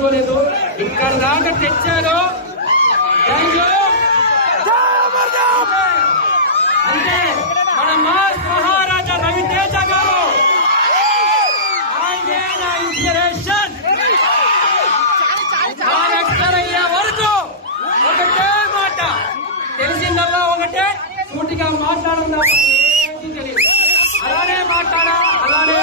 అనుకోలేదు. ఇక్కడ దాకా తెచ్చారు. అంటే మన మాస్ మహారాజా రవితేజ గారు ఆయనే నా ఇన్స్పిరేషన్. డైరెక్టర్ అయ్యే వరకు ఒకటే మాట తెలిసిందల్లా ఒకటే, సూటిగా మాట్లాడడం తప్ప ఏమీ తెలియదు. అలానే మాట్లాడా, అలానే